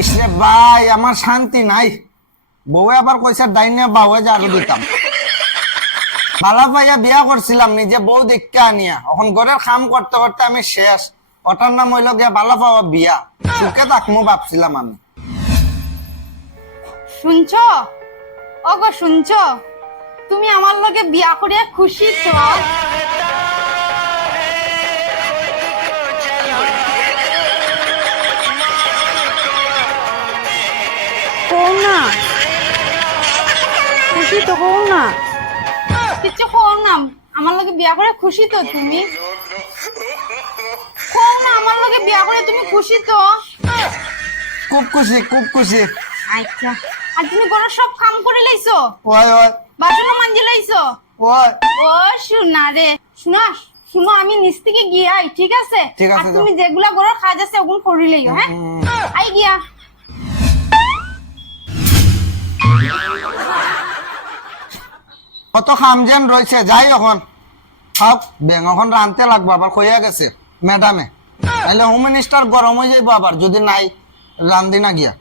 ইসরে ভাই, আমার শান্তি নাই। বউ আবার কইছে, ডাইনে বাউে জারু দিতাম। বালা ভাইয়া বিয়া করছিলাম, নিজে বউ দেখতে আনিয়া। এখন ঘরের কাম করতে করতে আমি শেষ। ওটার নাম হইল গিয়া বালা পাওয়া বিয়া। সুখে থাকমু ভাবছিলাম আমি। শুনছ? ওগো, শুনছ? তুমি আমার লগে বিয়া করিয়া খুশি তো? খুশি তো কও না। কিছু কও না। আমার লগে বিয়া করে খুশি তো তুমি? কও না আমার লগে বিয়া করে তুমি খুশি তো? খুব খুশি খুব খুশি। আচ্ছা। আর তুমি ঘরের সব কাম করে লাইছো? ওই ওই বাসন মাঞ্জি লাইছো? ওই ও শোনা রে। শোনা শুনো আমি নিচ থেকে গিয়াই ঠিক আছে? ঠিক আছে, আর তুমি যেগুলা ঘরের কাজ আছে ওগুলো করে লইও হ্যাঁ? আই গিয়া। কত খাম যেন রয়েছে যাই এখন। সব ব্যাং এখন রানতে লাগবো আবার কইয়া গেছে ম্যাডামে তাহলে হোম মিনিস্টার গরম হয়ে যাইবো আবার যদি নাই রান্ধি না গিয়া।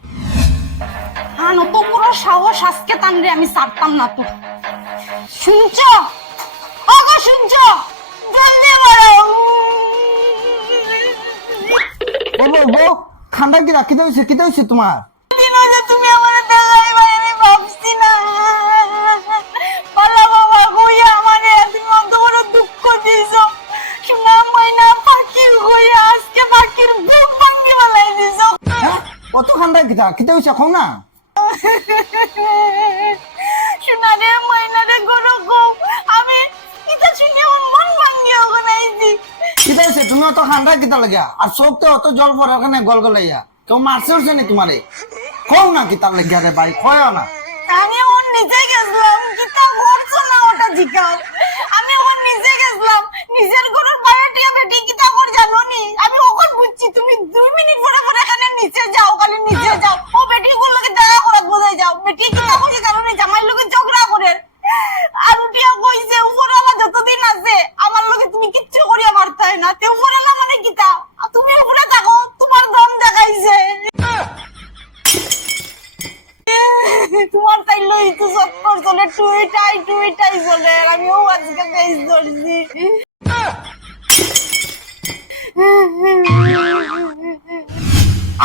অত বড় সাহস আজকে আমি ছাড়তাম না তো শুনছ? ওগো শুনছ? জলদি বলো বউ কি রাখি হয়েছে কি হয়েছে তোমার তুমি কত কিতা কিতা হয়েছে এখন না শোনা রে ময়না গো আমি এটা শুনে আমার মন ভাঙ্গি ওখানাইছি কিতা হয়েছে তুমি অত ঠান্ডা কিতা লাগিয়া আর চোখ অত জল পড়ার কারণে গল গলাইয়া কেউ মারছে উঠছে নি তোমারে কও না কিতা লাগিয়া রে ভাই কয় না আমি ওর নিচে গেছিলাম কিতা করছ না ওটা জিকার আমি ওর নিচে গেছিলাম নিজের ঘরের বাইরে টিয়া বেটি কিতা কর জানো নি আমি ওখন বুঝছি তুমি দুই মিনিট পরে চলে টুইটাই টুইটাই চলে আর আমিও আজকে পেজ ধরছি।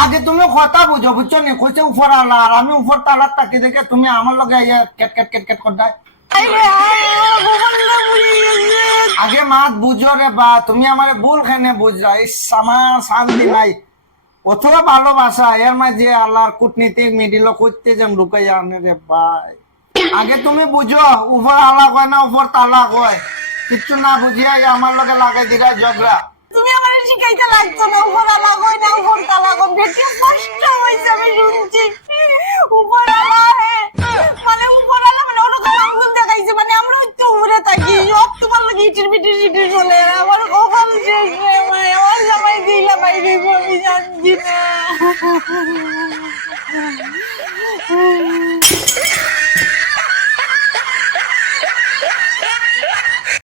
আগে তুমি কথা বুঝো বুঝছ নি? কইছে উপর আলা আর আমি উপর তালার তাকি দেখে তুমি আমার লগে কেট কেট কেট কেট কর দেয় আরে গোবন্ধ ভুলে গেছে আগে মাত বুঝো রে বা তুমি আমার ভুল খেনে বুঝলা। ইস আমার শান্তি নাই। অথবা ভালোবাসা এর মাঝে আল্লাহর কূটনীতিক মিডিল করতে যেন ঢুকাই আনে রে ভাই। আগে তুমি বুঝো উপর আলা কয় না উপর তালা কয়। কিচ্ছু না বুঝিয়াই আমার লগে লাগাই দিলা ঝগড়া। তুমি আমার শিখাইতে লাগছো না উপর আলা কই না উপর তালা কই বেটি কষ্ট হইছে আমি শুনছি। উপর মানে উপর আলা মানে ওরা তো আঙ্গুল দেখাইছে মানে আমরা হচ্ছে উপরে থাকি। সব তোমার লাগে ইটির বিটির সিটির চলে আমার কখন শেষ হয়ে মানে জামাই দিলা বাইরে আমি জানছি না।